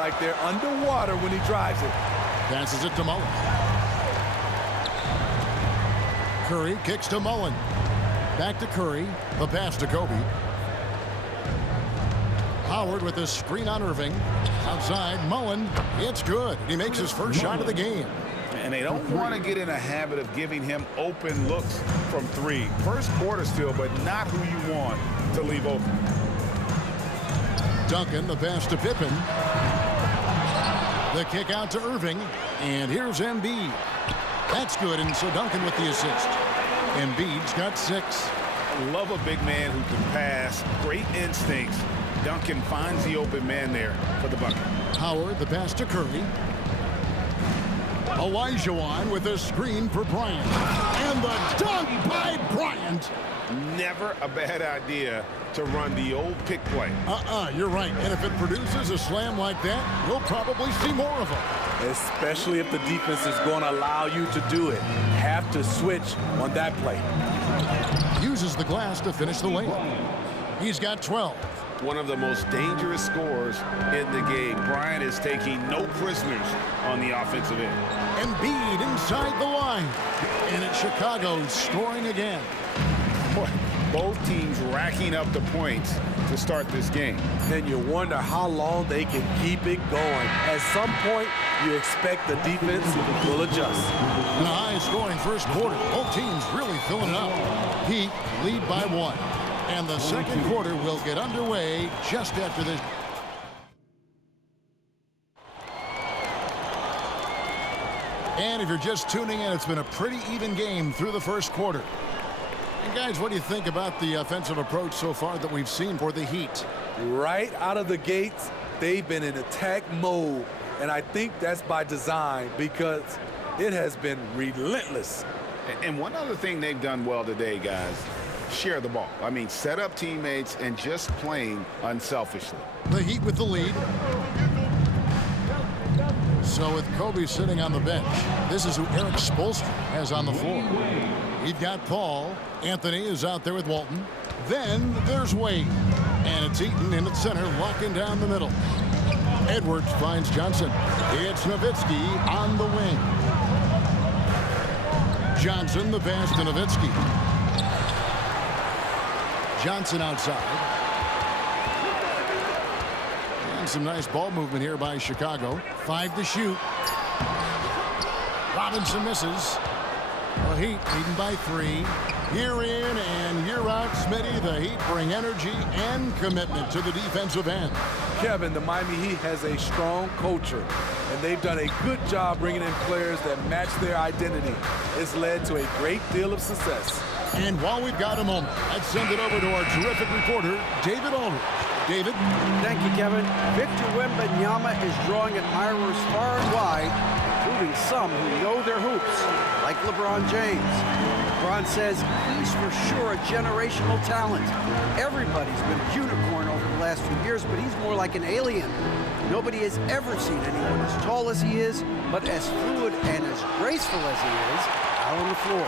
like they're underwater when he drives it. Passes it to Mullen. Curry kicks to Mullen. Back to Curry. The pass to Kobe. Howard with a screen on Irving. Outside, Mullen. It's good. He makes his first shot of the game. And they don't want to get in a habit of giving him open looks from three. First quarter still, but not who you want to leave open. Duncan, the pass to Pippen. The kick out to Irving. And here's Embiid. That's good, and so Duncan with the assist. Embiid's got 6. I love a big man who can pass. Great instincts. Duncan finds the open man there for the bucket. Howard, the pass to Curry. Olajuwon with a screen for Bryant. And the dunk by Bryant. Never a bad idea to run the old pick play. You're right. And if it produces a slam like that, we'll probably see more of them. Especially if the defense is going to allow you to do it. Have to switch on that play. Uses the glass to finish the layup. He's got 12. One of the most dangerous scorers in the game. Bryant is taking no prisoners on the offensive end. Embiid inside the line. And it's Chicago scoring again. Boy, both teams racking up the points to start this game. Then you wonder how long they can keep it going. At some point, you expect the defense will adjust. In a high-scoring first quarter, both teams really filling it up. Heat lead by 1. And the second quarter will get underway just after this. And if you're just tuning in, it's been a pretty even game through the first quarter. And guys, what do you think about the offensive approach so far that we've seen for the Heat? Right out of the gates, they've been in attack mode. And I think that's by design because it has been relentless. And one other thing they've done well today, guys, share the ball. I mean, set up teammates and just playing unselfishly. The Heat with the lead. So with Kobe sitting on the bench, this is who Eric Spoelstra has on the floor. We've got Paul. Anthony is out there with Walton. Then there's Wade. And it's Eaton in at center, locking down the middle. Edwards finds Johnson. It's Nowitzki on the wing. Johnson, the pass to Nowitzki. Johnson outside. And some nice ball movement here by Chicago. 5 to shoot. Robinson misses. The Heat leading by 3. Year in and year out, Smitty, the Heat bring energy and commitment to the defensive end. Kevin, the Miami Heat has a strong culture, and they've done a good job bringing in players that match their identity. It's led to a great deal of success. And while we've got a moment, let's send it over to our terrific reporter, David Aldridge. David? Thank you, Kevin. Victor Wembanyama is drawing admirers far and wide, including some who know their hoops, like LeBron James. LeBron says he's for sure a generational talent. Everybody's been a unicorn over the last few years, but he's more like an alien. Nobody has ever seen anyone as tall as he is, but as fluid and as graceful as he is out on the floor.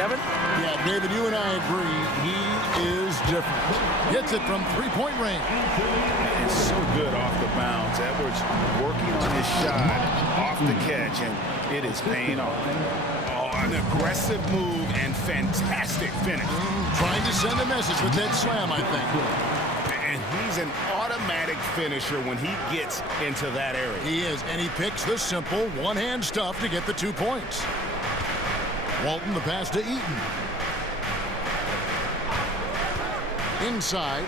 Kevin? Yeah, David, you and I agree. He is different. Hits it from three-point range. It's so good off the bounce. Edwards working on his shot off the catch, and it is paying off. Oh, an aggressive move and fantastic finish. Trying to send a message with that slam, I think. And he's an automatic finisher when he gets into that area. He is, and he picks the simple one-hand stuff to get the 2 points. Walton, the pass to Eaton. Inside.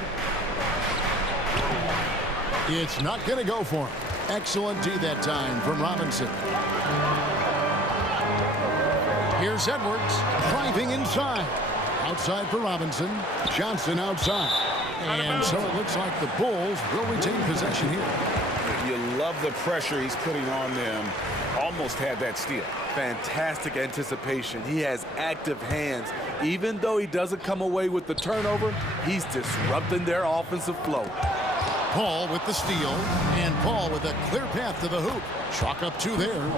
It's not going to go for him. Excellent D that time from Robinson. Here's Edwards driving inside. Outside for Robinson. Johnson outside. And so it looks like the Bulls will retain possession here. You love the pressure he's putting on them. Almost had that steal. Fantastic anticipation. He has active hands. Even though he doesn't come away with the turnover, he's disrupting their offensive flow. Paul with the steal, and Paul with a clear path to the hoop. Chalk up 2 there.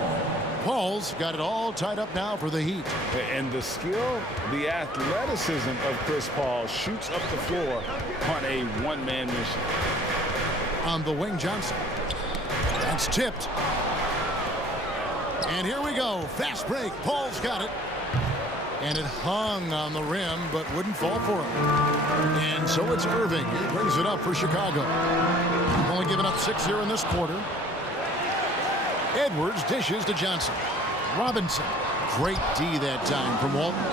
Paul's got it all tied up now for the Heat. And the skill, the athleticism of Chris Paul shoots up the floor on a one-man mission. On the wing, Johnson. It's tipped. And here we go. Fast break. Paul's got it. And it hung on the rim, but wouldn't fall for him. And so it's Irving. He brings it up for Chicago. Only giving up 6 here in this quarter. Edwards dishes to Johnson. Robinson. Great D that time from Walton.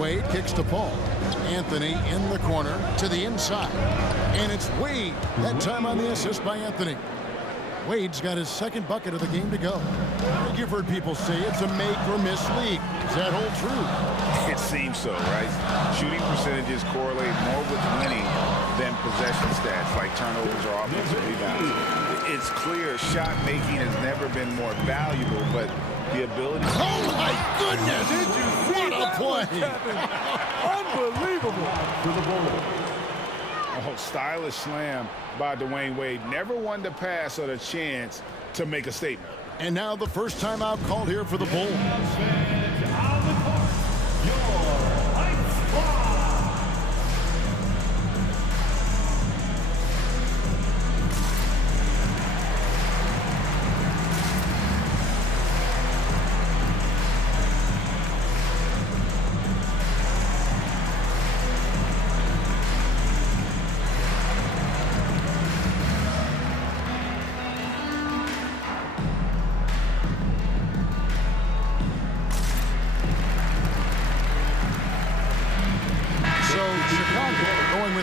Wade kicks to Paul. Anthony in the corner to the inside. And it's Wade. That time on the assist by Anthony. Wade's got his second bucket of the game to go. You've heard people say it's a make-or-miss league. Does that hold true? It seems so, right? Shooting percentages correlate more with winning than possession stats like turnovers or offensive rebounds. It's clear shot making has never been more valuable, but the ability... Oh, my goodness! Did you see what a play! Unbelievable for the Bulls. Oh, stylish slam by Dwayne Wade. Never one to pass on a chance to make a statement. And now the first timeout called here for the Bulls.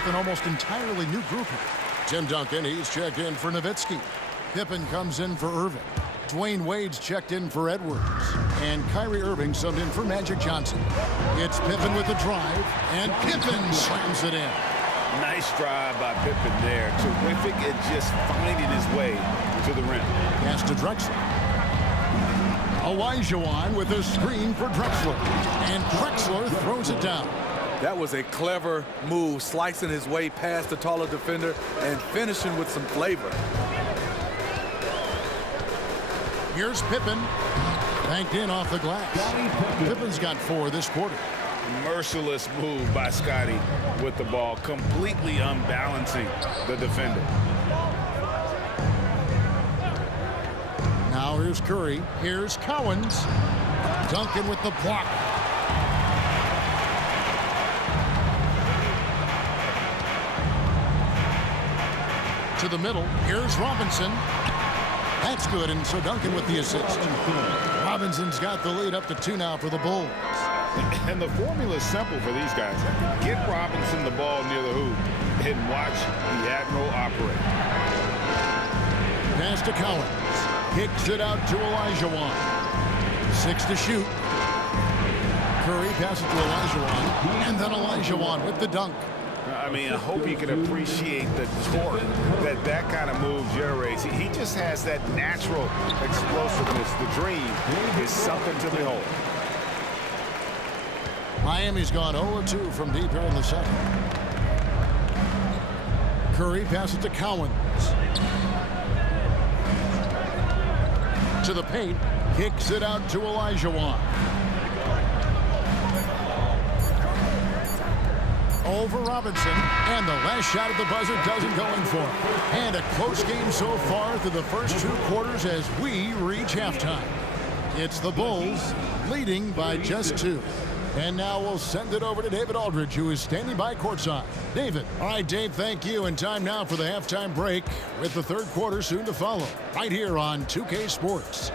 An almost entirely new group here. Tim Duncan, he's checked in for Nowitzki. Pippen comes in for Irving. Dwayne Wade's checked in for Edwards. And Kyrie Irving subbed in for Magic Johnson. It's Pippen with the drive, and Pippen slams it in. Nice drive by Pippen there. Terrific at just finding his way to the rim. Pass to Drexler. Olajuwon with a screen for Drexler. And Drexler throws it down. That was a clever move, slicing his way past the taller defender and finishing with some flavor. Here's Pippen. Banked in off the glass. Pippen's got 4 this quarter. Merciless move by Scotty with the ball, completely unbalancing the defender. Now here's Curry. Here's Cowens. Duncan with the block. To the middle. Here's Robinson. That's good, and so Duncan with the assist. Robinson's got the lead up to 2 now for the Bulls. And the formula is simple for these guys. Get Robinson the ball near the hoop and watch the Admiral operate. Pass to Cowens. Kicks it out to Olajuwon. 6 to shoot. Curry passes to Olajuwon. And then Olajuwon with the dunk. I mean, I hope you can appreciate the torque that kind of move generates. He just has that natural explosiveness. The dream is something to behold. Miami's gone 0-2 from deep here in the second. Curry passes to Cowens. To the paint. Kicks it out to Olajuwon. Over Robinson, and the last shot at the buzzer doesn't go in for him. And a close game so far through the first 2 quarters as we reach halftime. It's the Bulls leading by just 2. And now we'll send it over to David Aldridge, who is standing by courtside. David. All right, Dave, thank you. And time now for the halftime break with the third quarter soon to follow. Right here on 2K Sports.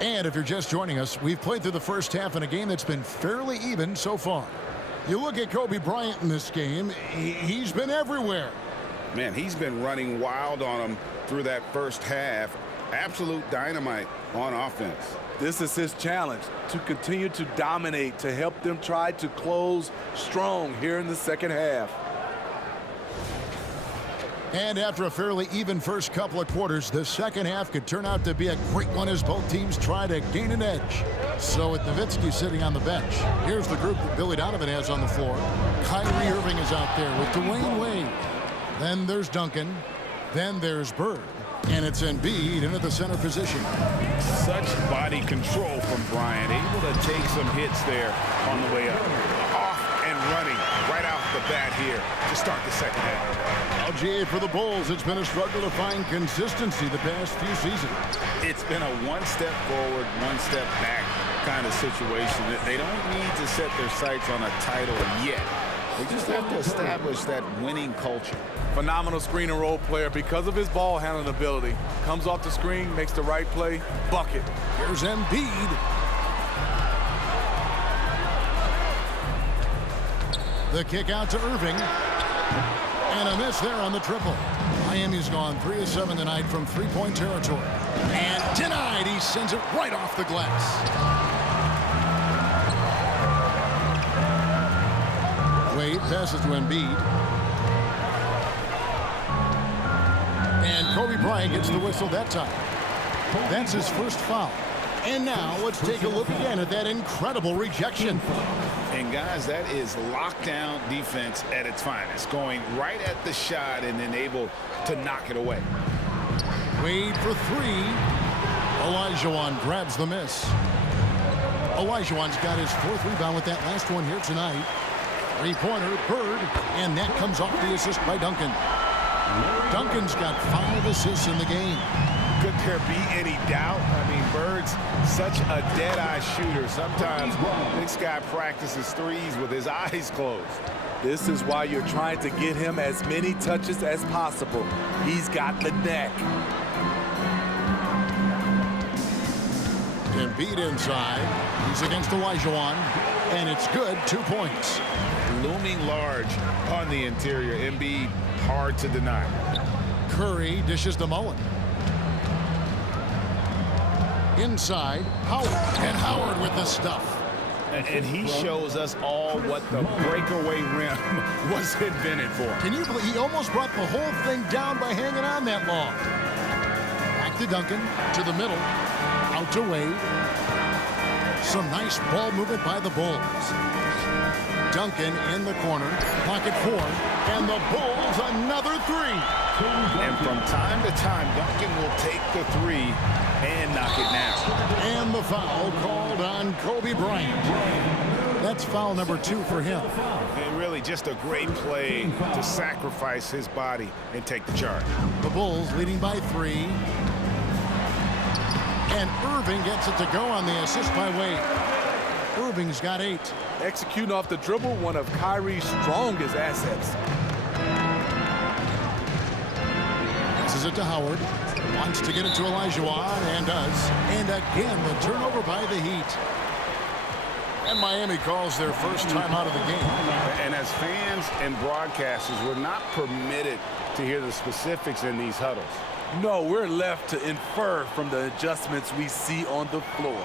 And if you're just joining us, we've played through the first half in a game that's been fairly even so far. You look at Kobe Bryant in this game, he's been everywhere. Man, he's been running wild on him through that first half. Absolute dynamite on offense. This is his challenge, to continue to dominate, to help them try to close strong here in the second half. And after a fairly even first couple of quarters, the second half could turn out to be a great one as both teams try to gain an edge. So with Nowitzki sitting on the bench, here's the group that Billy Donovan has on the floor. Kyrie Irving is out there with Dwayne Wade. Then there's Duncan. Then there's Bird. And it's Embiid into the center position. Such body control from Breion, able to take some hits there on the way up. Off and running right off the bat here to start the second half. LGA for the Bulls, it's been a struggle to find consistency the past few seasons. It's been a one step forward, one step back kind of situation. They don't need to set their sights on a title yet. They just have to establish that winning culture. Phenomenal screen and roll player because of his ball handling ability. Comes off the screen, makes the right play, bucket. Here's Embiid. The kick out to Irving. And a miss there on the triple. Miami's gone 3 of 7 tonight from three-point territory. And denied. He sends it right off the glass. Wade passes to Embiid. And Kobe Bryant gets the whistle that time. That's his first foul. And now let's take a look again at that incredible rejection. And guys, that is lockdown defense at its finest. Going right at the shot and then able to knock it away. Wade for three. Olajuwon grabs the miss. Olajuwon's got his fourth rebound with that last one here tonight. Three-pointer, Bird, and that comes off the assist by Duncan. Duncan's got 5 assists in the game. Could there be any doubt? I mean, Bird's such a dead-eye shooter. Sometimes this guy practices threes with his eyes closed. This is why you're trying to get him as many touches as possible. He's got the neck. Embiid inside. He's against Olajuwon, and it's good. 2 points. Looming large on the interior. Embiid, hard to deny. Curry dishes to Mullen. Inside, Howard. And Howard with the stuff. And he shows us all what the breakaway rim was invented for. Can you believe he almost brought the whole thing down by hanging on that long? Back to Duncan, to the middle, out to Wade. Some nice ball movement by the Bulls. Duncan in the corner, pocket 4, and the Bulls another 3. And from time to time, Duncan will take the 3 and knock it down. And the foul called on Kobe Bryant. That's foul number 2 for him. And really just a great play to sacrifice his body and take the charge. The Bulls leading by 3. And Irving gets it to go on the assist by Wade. Irving's got 8. Executing off the dribble, one of Kyrie's strongest assets. Passes it to Howard. Wants to get it to Olajuwon, and does. And again, the turnover by the Heat. And Miami calls their first time out of the game. And as fans and broadcasters, we're not permitted to hear the specifics in these huddles. No, we're left to infer from the adjustments we see on the floor.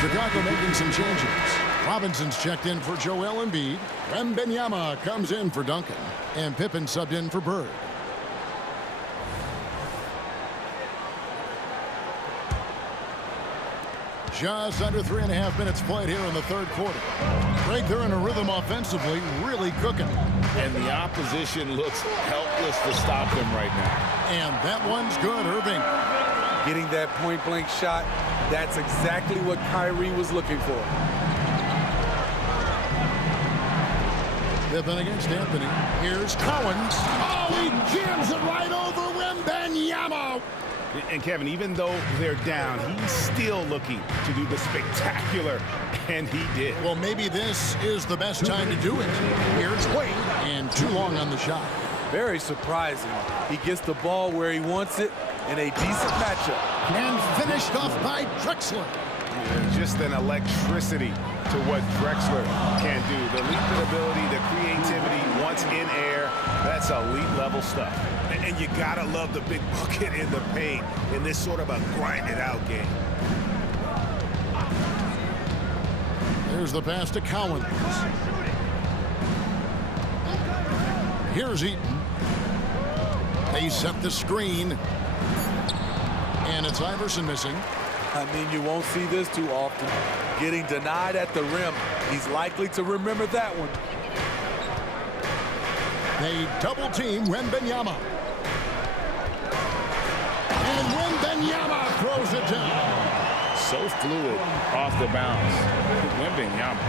Chicago making some changes. Robinson's checked in for Joel Embiid. Wembanyama comes in for Duncan. And Pippen subbed in for Bird. Just under 3.5 minutes played here in the third quarter. Greg, they're in a rhythm offensively, really cooking. And the opposition looks helpless to stop them right now. And that one's good, Irving. Getting that point-blank shot, that's exactly what Kyrie was looking for. Then against Anthony. Here's Cowens. Oh, he jams it right over Wembanyama. And Kevin, even though they're down, he's still looking to do the spectacular, and he did. Well, maybe this is the best time to do it. Here's Wade, and too long on the shot. Very surprising. He gets the ball where he wants it in a decent matchup. And finished off by Drexler. Just an electricity to what Drexler can do. The leaping ability, the creativity, once in air, that's elite level stuff. And you gotta love the big bucket in the paint in this sort of a grinded out game. There's the pass to Cowens. Here's Eaton. They set the screen. And it's Iverson missing. I mean, you won't see this too often. Getting denied at the rim. He's likely to remember that one. They double team Wembanyama. And Wembanyama throws it down. So fluid off the bounce. Wembanyama.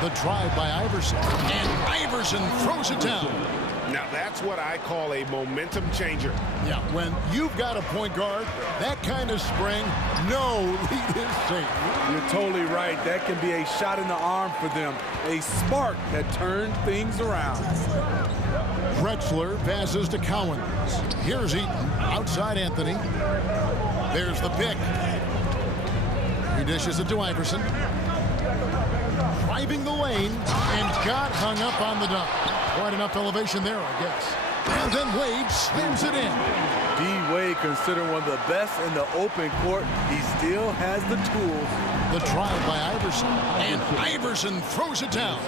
The drive by Iverson. And Iverson throws it down. Now that's what I call a momentum changer. Yeah, when you've got a point guard, that kind of spring, no lead is safe. You're totally right. That can be a shot in the arm for them. A spark that turns things around. Drexler passes to Cowens. Here's Eaton. Outside Anthony. There's the pick. He dishes it to Iverson. Driving the lane and got hung up on the dunk. Quite enough elevation there, I guess. And then Wade slams it in. D-Wade, considered one of the best in the open court, he still has the tools. The drive by Iverson. And Iverson throws it down.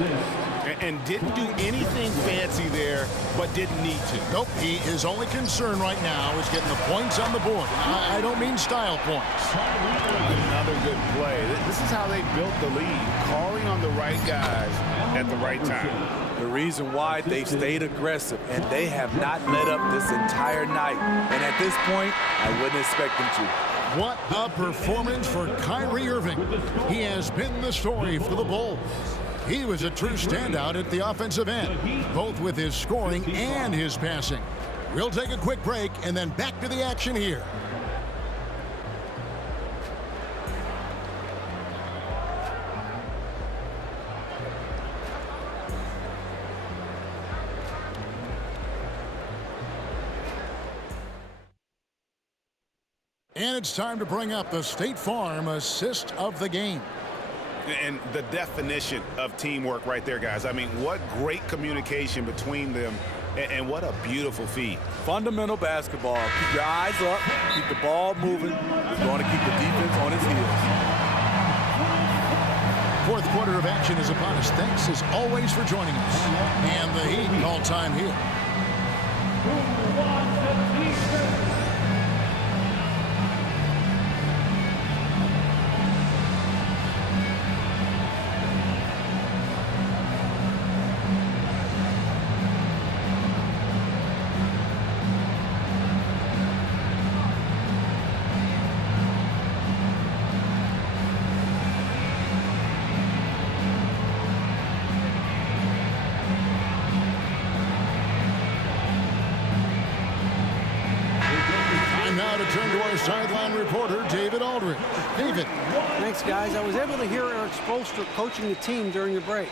And didn't do anything fancy there, but didn't need to. Nope, his only concern right now is getting the points on the board. I don't mean style points. Another good play. This is how they built the lead, calling on the right guys at the right time. The reason why they've stayed aggressive, and they have not let up this entire night. And at this point, I wouldn't expect them to. What a performance for Kyrie Irving. He has been the story for the Bulls. He was a true standout at the offensive end, both with his scoring and his passing. We'll take a quick break and then back to the action here. And it's time to bring up the State Farm assist of the game. And the definition of teamwork right there, guys. I mean, what great communication between them, and what a beautiful feed. Fundamental basketball. Keep your eyes up, keep the ball moving. You're going to keep the defense on its heels. Fourth quarter of action is upon us. Thanks as always for joining us. And the Heat call time here. Turn to our sideline reporter, David Aldridge. David. Thanks, guys. I was able to hear Eric Spoelstra coaching the team during the break.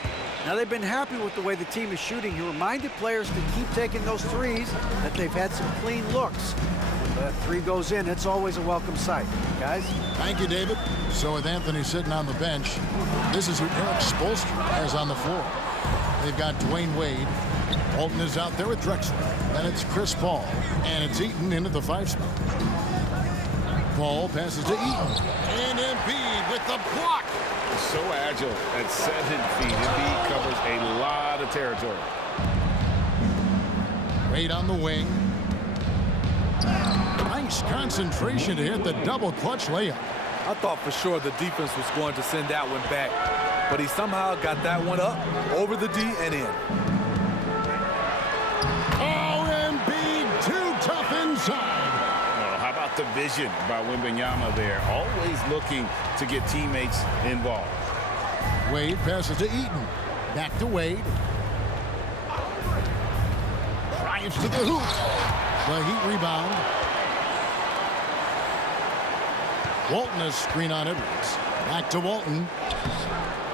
Now, they've been happy with the way the team is shooting. He reminded players to keep taking those threes, that they've had some clean looks. When that three goes in, it's always a welcome sight. Guys? Thank you, David. So with Anthony sitting on the bench, this is who Eric Spoelstra has on the floor. They've got Dwayne Wade. Walton is out there with Drexler. Then it's Chris Paul. And it's Eaton into the 5 spot. Paul passes to Eaton. And Embiid with the block. So agile at 7 feet. Embiid covers a lot of territory. Wade on the wing. Nice concentration to hit the double clutch layup. I thought for sure the defense was going to send that one back, but he somehow got that one up, over the D and in. Oh, Embiid, too tough inside. Well, how about the vision by Wembanyama there? Always looking to get teammates involved. Wade passes to Eaton. Back to Wade. Drives to the hoop. The Heat rebound. Walton has screen on Edwards. Back to Walton.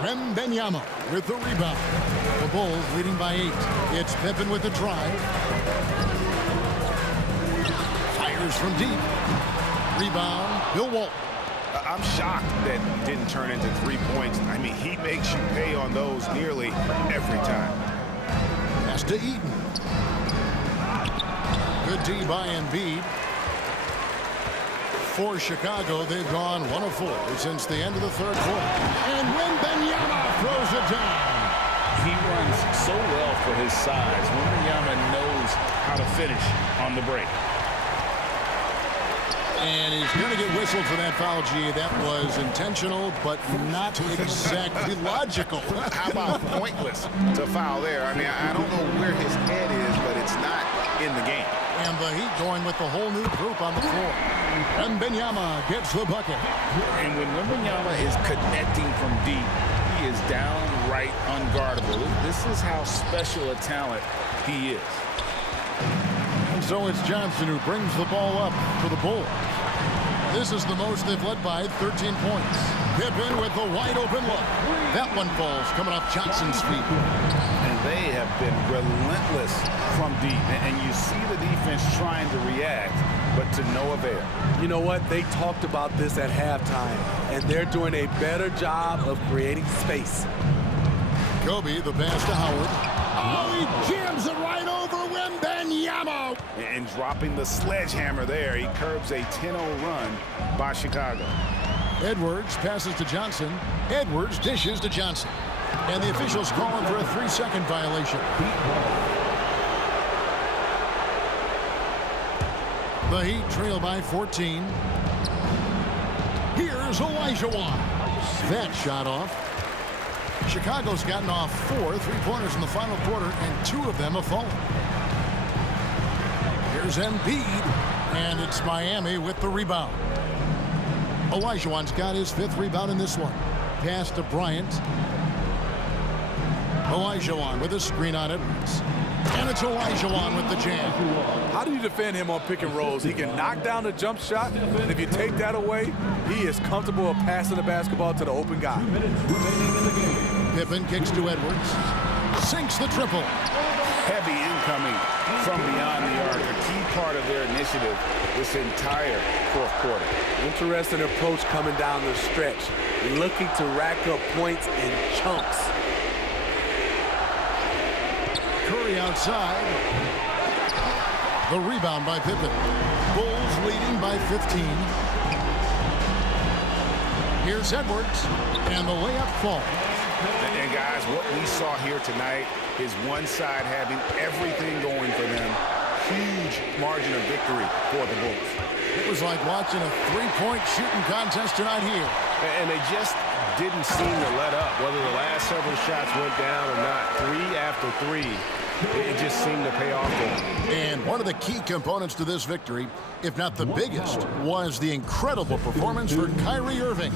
Wembanyama with the rebound. The Bulls leading by 8. It's Pippen with the drive. Fires from deep. Rebound, Bill Walton. I'm shocked that didn't turn into 3 points. I mean, he makes you pay on those nearly every time. Pass to Eaton. Good D by Embiid. For Chicago, they've gone 1 of 4 since the end of the third quarter. And Wembanyama throws it down. He runs so well for his size. Wembanyama knows how to finish on the break. And he's going to get whistled for that foul, G. That was intentional, but not exactly logical. How about pointless to foul there? I mean, I don't know where his head is, but it's not in the game. And the Heat going with the whole new group on the floor. Wembanyama gets the bucket. And when Wembanyama is connecting from deep, he is downright unguardable. This is how special a talent he is. And so it's Johnson who brings the ball up for the Bulls. This is the most they've led by 13 points. Pippen with the wide open look. That one falls coming off Johnson's feet. And they have been relentless from deep. And you see the defense trying to react, but to no avail. You know what? They talked about this at halftime, and they're doing a better job of creating space. Kobe, the pass to Howard. Oh, he jams it right over Wembanyama. And dropping the sledgehammer there, he curbs a 10-0 run by Chicago. Edwards passes to Johnson. Edwards dishes to Johnson. And the officials calling for a 3-second violation. The Heat trail by 14. Here's Olajuwon. That shot off. Chicago's gotten off 4 3-pointers in the final quarter, and 2 of them have fallen. Here's Embiid, and it's Miami with the rebound. Olajuwon's got his 5th rebound in this one. Pass to Bryant. Olajuwon with a screen on Edwards. And it's Olajuwon with the jam. How do you defend him on pick and rolls? He can knock down the jump shot, and if you take that away, he is comfortable passing the basketball to the open guy. Pippen kicks to Edwards. Sinks the triple. Heavy incoming from beyond the arc, a key part of their initiative this entire fourth quarter. Interesting approach coming down the stretch, looking to rack up points in chunks. Curry outside. The rebound by Pippen. Bulls leading by 15. Here's Edwards, and the layup falls. And guys, what we saw here tonight is one side having everything going for them. Huge margin of victory for the Bulls. It was like watching a 3-point shooting contest tonight here. And they just didn't seem to let up. Whether the last several shots went down or not, 3 after 3, it just seemed to pay off for them. And one of the key components to this victory, if not the biggest, was the incredible performance for Kyrie Irving.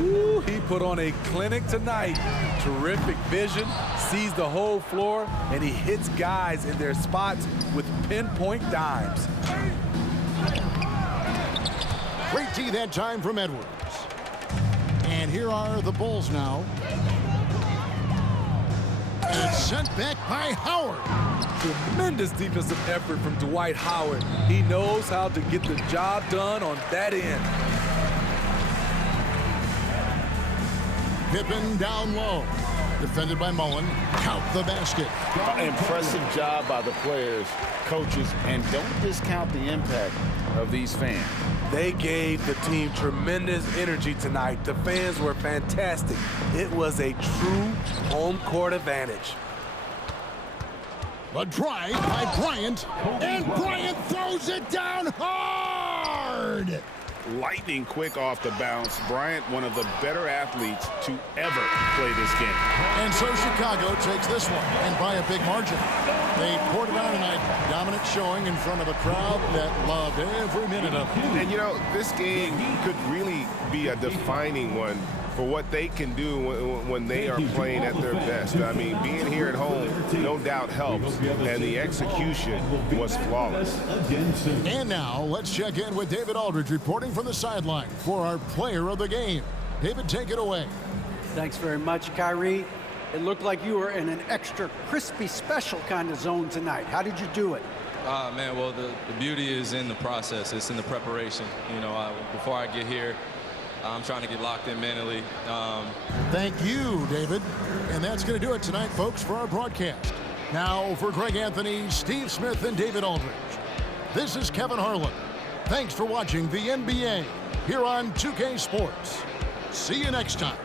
Ooh, he put on a clinic tonight. Terrific vision, sees the whole floor, and he hits guys in their spots with pinpoint dimes. Great D that time from Edwards. And here are the Bulls now. And it's sent back by Howard. Tremendous defensive effort from Dwight Howard. He knows how to get the job done on that end. Pippen down low. Defended by Mullen. Count the basket. Impressive job by the players, coaches, and don't discount the impact of these fans. They gave the team tremendous energy tonight. The fans were fantastic. It was a true home court advantage. The drive by Bryant, and Bryant throws it down hard. lightning quick off the bounce. Bryant, one of the better athletes to ever play this game. And so Chicago takes this one, and by a big margin. They poured it on tonight. Dominant showing in front of a crowd that loved every minute of it. And, you know, this game could really be a defining one for what they can do when they are playing at their best. I mean, being here at home no doubt helps, and the execution was flawless. And now let's check in with David Aldridge reporting from the sideline for our player of the game. David, take it away. Thanks very much, Kyrie. It looked like you were in an extra crispy special kind of zone tonight. How did you do it? Man, well, the beauty is in the process. It's in the preparation. You know, before I get here, I'm trying to get locked in mentally. Thank you, David. And that's going to do it tonight, folks, for our broadcast. Now, for Greg Anthony, Steve Smith, and David Aldridge, this is Kevin Harlan. Thanks for watching the NBA here on 2K Sports. See you next time.